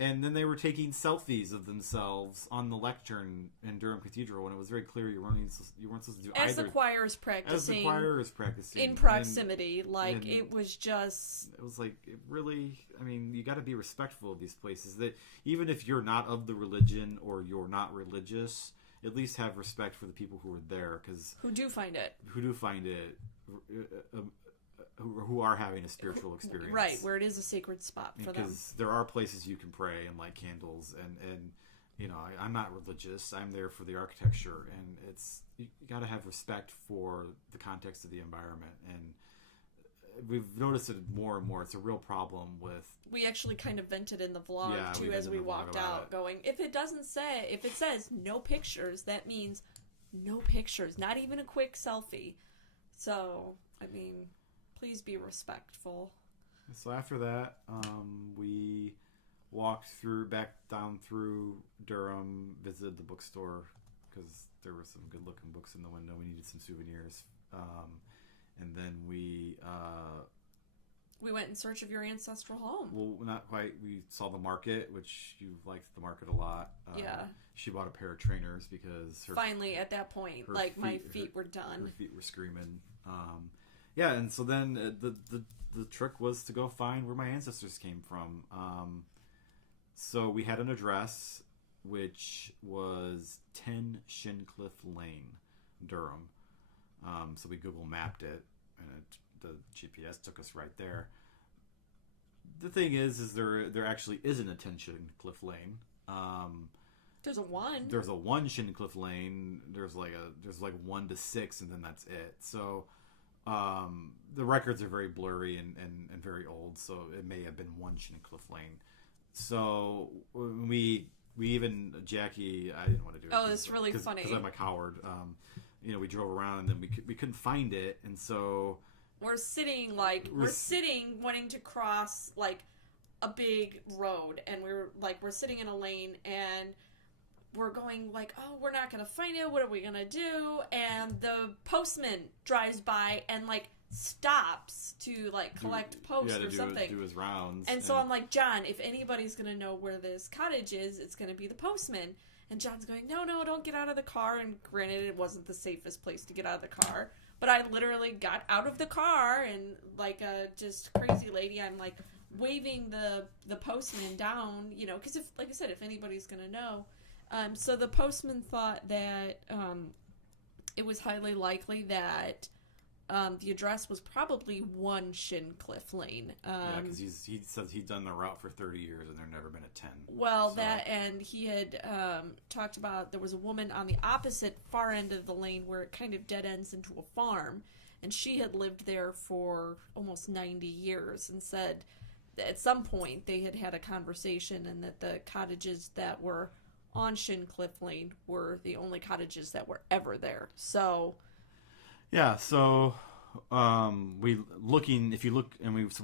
And then they were taking selfies of themselves on the lectern in Durham Cathedral, and it was very clear you weren't supposed to do either. As the choir is practicing. As the choir is practicing. In proximity. It was just... It was like, it really... I mean, you got to be respectful of these places. That even if you're not of the religion or you're not religious, at least have respect for the people who are there. Who do find it. Who are having a spiritual experience. Right, where it is a sacred spot for them. Because there are places you can pray and light candles, and you know, I'm not religious. I'm there for the architecture, and you got to have respect for the context of the environment. And we've noticed it more and more. It's a real problem with... We actually kind of vented in the vlog, too, as we walked out, going, if it says no pictures, that means no pictures, not even a quick selfie. So, I mean... Please be respectful. So after that, we walked back down through Durham, visited the bookstore because there were some good-looking books in the window. We needed some souvenirs, and then we went in search of your ancestral home. Well, not quite. We saw the market, which you liked the market a lot. Yeah. She bought a pair of trainers because finally at that point, my feet were done. Her feet were screaming. Yeah, and so then the trick was to go find where my ancestors came from. So we had an address, which was 10 Shincliffe Lane, Durham. So we Google mapped it, and the GPS took us right there. The thing is there actually isn't a 10 Shincliffe Lane. There's a 1. There's a 1 Shincliffe Lane. There's like 1 to 6, and then that's it. So... the records are very blurry and very old, so it may have been 1 Shincliffe Lane. So we even Jackie, I didn't want to do it. Oh, it's really funny because I'm a coward. We drove around and then we couldn't find it, and so we're sitting wanting to cross a big road, and we're sitting in a lane and. We're going oh, we're not going to find it. What are we going to do? And the postman drives by and stops to collect post or something. Do his rounds. And so I'm like, John, if anybody's going to know where this cottage is, it's going to be the postman. And John's going, no, don't get out of the car. And granted, it wasn't the safest place to get out of the car. But I literally got out of the car and like a just crazy lady, I'm waving the postman down, because if anybody's going to know. So the postman thought that it was highly likely that the address was probably 1 Shincliffe Lane. Because he says he'd done the route for 30 years and there'd never been a 10. Well, and he had talked about there was a woman on the opposite far end of the lane where it kind of dead ends into a farm, and she had lived there for almost 90 years and said that at some point they had a conversation and that the cottages that were on Shincliffe Lane were the only cottages that were ever there. So, yeah. So, we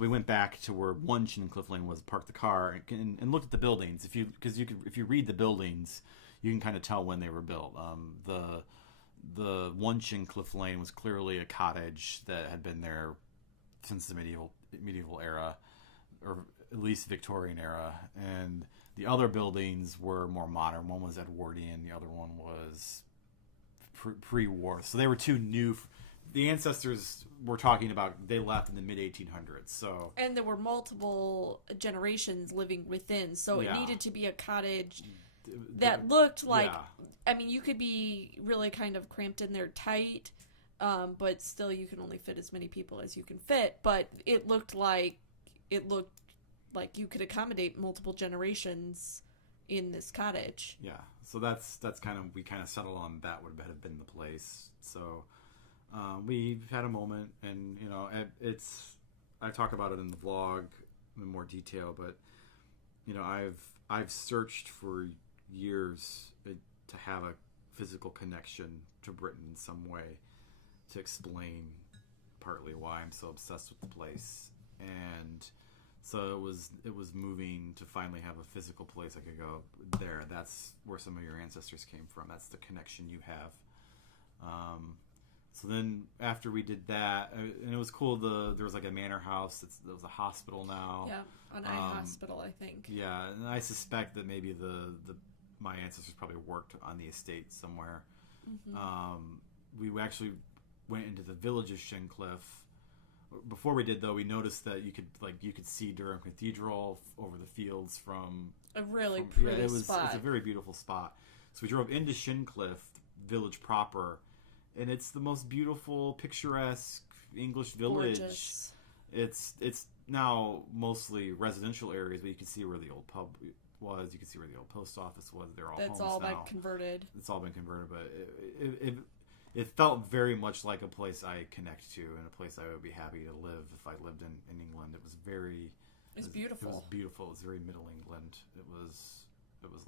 went back to where 1 Shincliffe Lane was, parked the car, and looked at the buildings. If you read the buildings, you can kind of tell when they were built. The 1 Shincliffe Lane was clearly a cottage that had been there since the medieval era, or at least Victorian era, and the other buildings were more modern. One was Edwardian. The other one was pre-war. So they were two new. The ancestors we're talking about, they left in the mid-1800s. So and there were multiple generations living within. So it needed to be a cottage that looked like. Yeah. I mean, you could be really kind of cramped in there tight, but still you can only fit as many people as you can fit. But it looked like you could accommodate multiple generations in this cottage. Yeah, so that's kind of, we kind of settled on that would have been the place. So we've had a moment, and I talk about it in the vlog in more detail, but I've searched for years to have a physical connection to Britain in some way, to explain partly why I'm so obsessed with the place. And so it was moving to finally have a physical place I could go there. That's where some of your ancestors came from. That's the connection you have. So then after we did that, and it was cool, there was like a manor house. There was a hospital now. Yeah, an eye hospital, I think. Yeah, and I suspect that maybe my ancestors probably worked on the estate somewhere. Mm-hmm. We actually went into the village of Shincliffe. Before we did, though, we noticed that you could see Durham Cathedral over the fields from a really pretty spot. It's a very beautiful spot. So we drove into Shincliffe village proper, and it's the most beautiful, picturesque English village. Gorgeous. It's now mostly residential areas, but you can see where the old pub was. You can see where the old post office was. They're all homes now. That's all been converted. It's all been converted, but it felt very much like a place I connect to, and a place I would be happy to live if I lived in England. It was beautiful. It was beautiful. It was very Middle England. It was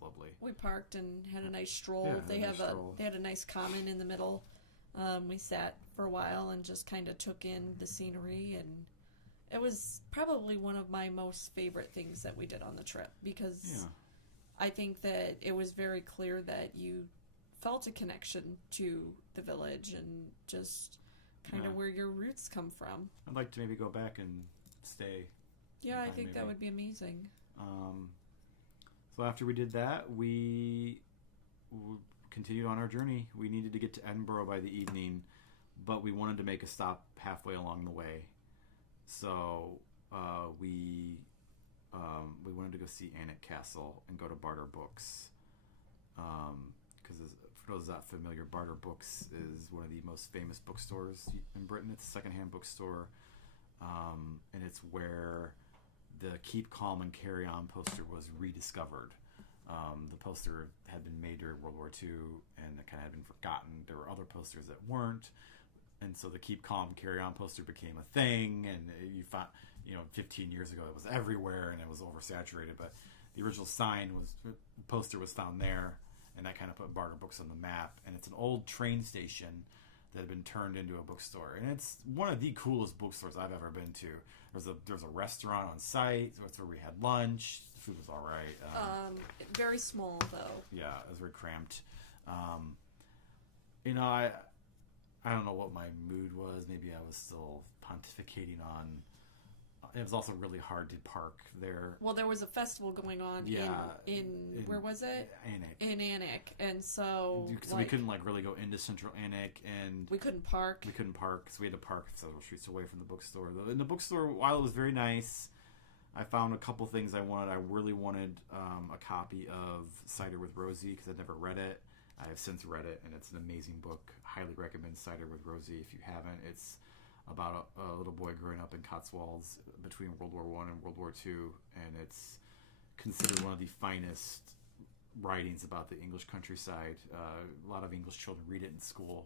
lovely. We parked and had a nice stroll. Yeah, they had a nice common in the middle. We sat for a while and just kind of took in the scenery, and it was probably one of my most favorite things that we did on the trip, because I think that it was very clear that you felt a connection to the village and just kind of where your roots come from. I'd like to maybe go back and stay. Yeah, I think that would be amazing. So after we did that, we continued on our journey. We needed to get to Edinburgh by the evening, but we wanted to make a stop halfway along the way. So we wanted to go see Alnwick Castle and go to Barter Books. Because for those not familiar, Barter Books is one of the most famous bookstores in Britain. It's a secondhand bookstore, and it's where the Keep Calm and Carry On poster was rediscovered. The poster had been made during World War II, and it kind of had been forgotten. There were other posters that weren't, and so the Keep Calm and Carry On poster became a thing, and you found, 15 years ago it was everywhere, and it was oversaturated, but the original poster was found there, and that kind of put Barter Books on the map. And it's an old train station that had been turned into a bookstore, and it's one of the coolest bookstores I've ever been to. There's a restaurant on site. That's where we had lunch. The food was all right. Very small though. Yeah, it was very cramped. I don't know what my mood was. Maybe I was still pontificating on. It was also really hard to park there. Well, there was a festival going on in where was it? Alnwick. In Alnwick, and so we couldn't really go into central Alnwick, and we couldn't park. So we had to park several streets away from the bookstore. In the bookstore, while it was very nice, I found a couple things I wanted. I really wanted a copy of Cider with Rosie, because I'd never read it. I have since read it, and it's an amazing book. Highly recommend Cider with Rosie if you haven't. It's about a little boy growing up in Cotswolds between World War I and World War II, and it's considered one of the finest writings about the English countryside. A lot of English children read it in school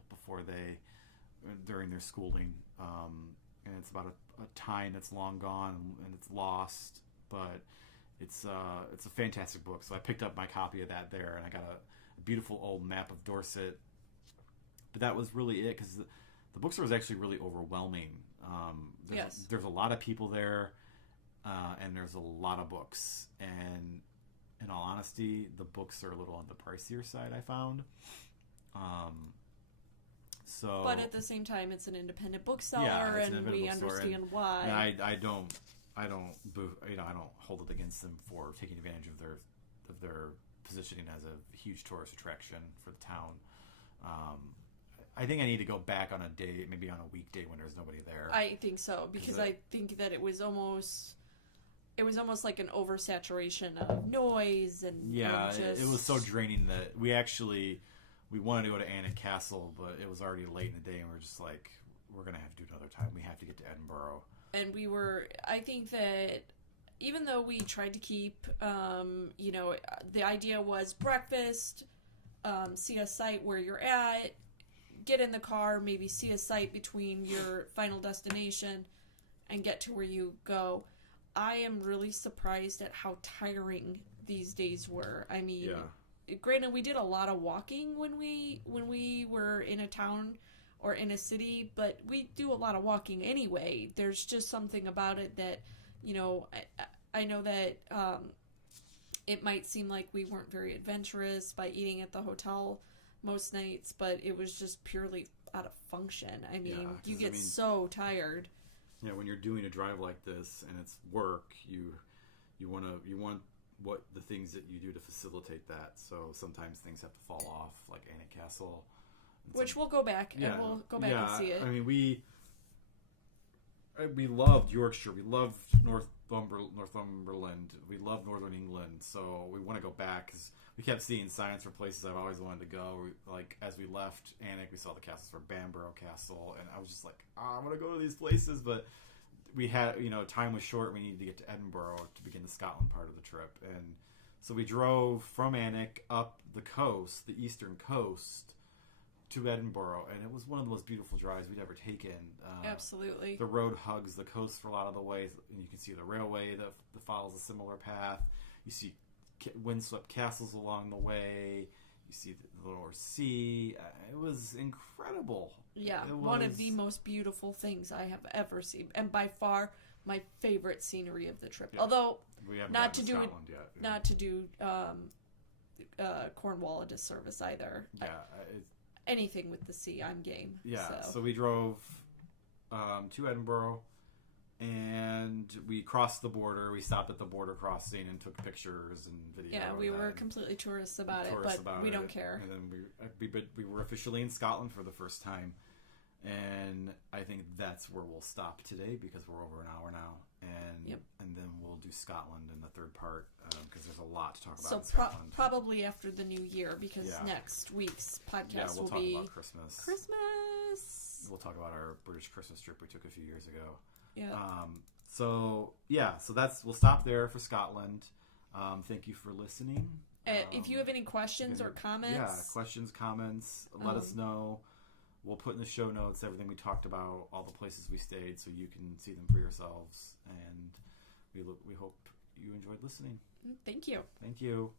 during their schooling, and it's about a time that's long gone and it's lost, but it's a fantastic book. So I picked up my copy of that there, and I got a beautiful old map of Dorset. But that was really it, because the bookstore was actually really overwhelming. There's a lot of people there, and there's a lot of books. And in all honesty, the books are a little on the pricier side, I found. But at the same time, it's an independent bookseller, and we understand why. And I don't hold it against them for taking advantage of their positioning as a huge tourist attraction for the town. I think I need to go back on a day, maybe on a weekday when there's nobody there. I think so, because I think that it was almost like an oversaturation of noise and it was so draining that we wanted to go to Alnwick Castle, but it was already late in the day, and we're just like, we're gonna have to do it another time. We have to get to Edinburgh. And I think that even though we tried to keep, the idea was breakfast, see a site where you're at, get in the car, maybe see a site between your final destination, and get to where you go. I am really surprised at how tiring these days were. I mean, granted, we did a lot of walking when we were in a town or in a city, but we do a lot of walking anyway. There's just something about it that, I know that it might seem like we weren't very adventurous by eating at the hotel most nights, but it was just purely out of function. I mean, you get so tired. Yeah, when you're doing a drive like this and it's work, you want what the things that you do to facilitate that. So sometimes things have to fall off, like Annick Castle, which we'll go back and we'll go back and see it. I mean, we loved Yorkshire, we loved Northumberland, we love Northern England, so we want to go back because we kept seeing signs for places I've always wanted to go. Like, as we left Annick, we saw the castles for Bamborough Castle, and I was just like, I want to go to these places, but we had, time was short. We needed to get to Edinburgh to begin the Scotland part of the trip, and so we drove from Annick up the coast, the eastern coast, to Edinburgh, and it was one of the most beautiful drives we'd ever taken. Absolutely. The road hugs the coast for a lot of the way, and you can see the railway that follows a similar path. You see windswept castles along the way. You see the North Sea. It was incredible. Yeah, one of the most beautiful things I have ever seen, and by far my favorite scenery of the trip. Yeah. Although we haven't not to do Cornwall a disservice either. Yeah, anything with the sea, I'm game. Yeah, so we drove to Edinburgh, and we crossed the border. We stopped at the border crossing and took pictures and video. Yeah, we were completely tourists about it, but we don't care. And then we were officially in Scotland for the first time, and I think that's where we'll stop today because we're over an hour now, and then we'll do Scotland in the third part because there's a lot to talk about. So probably after the new year, because next week's podcast will be about Christmas. We'll talk about our British Christmas trip we took a few years ago. Yeah. So we'll stop there for Scotland. Thank you for listening. If you have any questions or comments, comments, let us know. We'll put in the show notes everything we talked about, all the places we stayed, so you can see them for yourselves. And we hope you enjoyed listening. Thank you. Thank you.